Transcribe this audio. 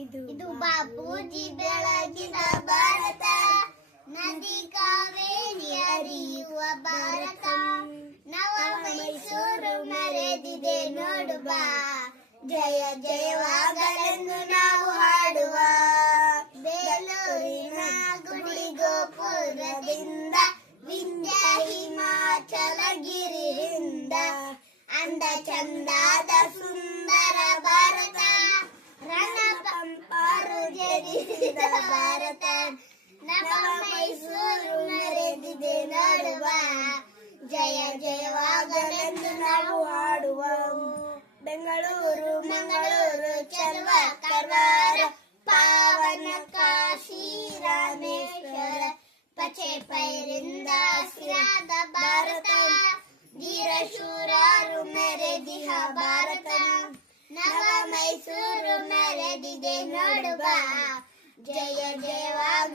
ಇದು ಬಾಪೂಜಿ ಬೆಳಗಿದ ಭಾರತ, ನದಿ ಕಾವೇರಿ ಹರಿಯುವ ಭಾರತ, ನವ ಮೈಸೂರು ಮೆರೆದಿದೆ ನೋಡು ಬಾ, ಜಯ ಜಯವಾಗಲೆಂದು ನಾವು ಹಾಡುವ, ಬೇಲೂರಿನ ಗುಡಿ ಗೋಪುರದಿಂದ ವಿಂಧ್ಯ ಹಿಮಾಚಲಗಿರಿಯಿಂದ ಅಂದ ಚಂದಾದ ಸುಂದರ ಭಾರತ, ರಣಪಂಪರು ಜನಿಸಿದ ಭಾರತ, ನವ ಮೈಸೂರು ಮೆರೆದಿದೆ ನೋಡುವ, ಜಯ ಜಯವಾಗಲೆಂದು ನಾವು ಹಾಡುವ, ಬೆಂಗಳೂರು ಮಂಗಳೂರು ಚಲುವ ಕರ್ವಾರ, ಪಾವನ ಕಾಶಿ ರಾಮೇಶ್ವರ, ಪಚೆ ಪೈರಿಂದ ಹಸಿರಾದ ಭಾರತ, ಧೀರ ಶೂರರು ಮೆರೆದಿಹ ಭಾರತ, ನವ ಮೈಸೂರು ಮೆರೆದಿದೆ ನೋಡುವ, ಜಯ ಜಯವಾಗ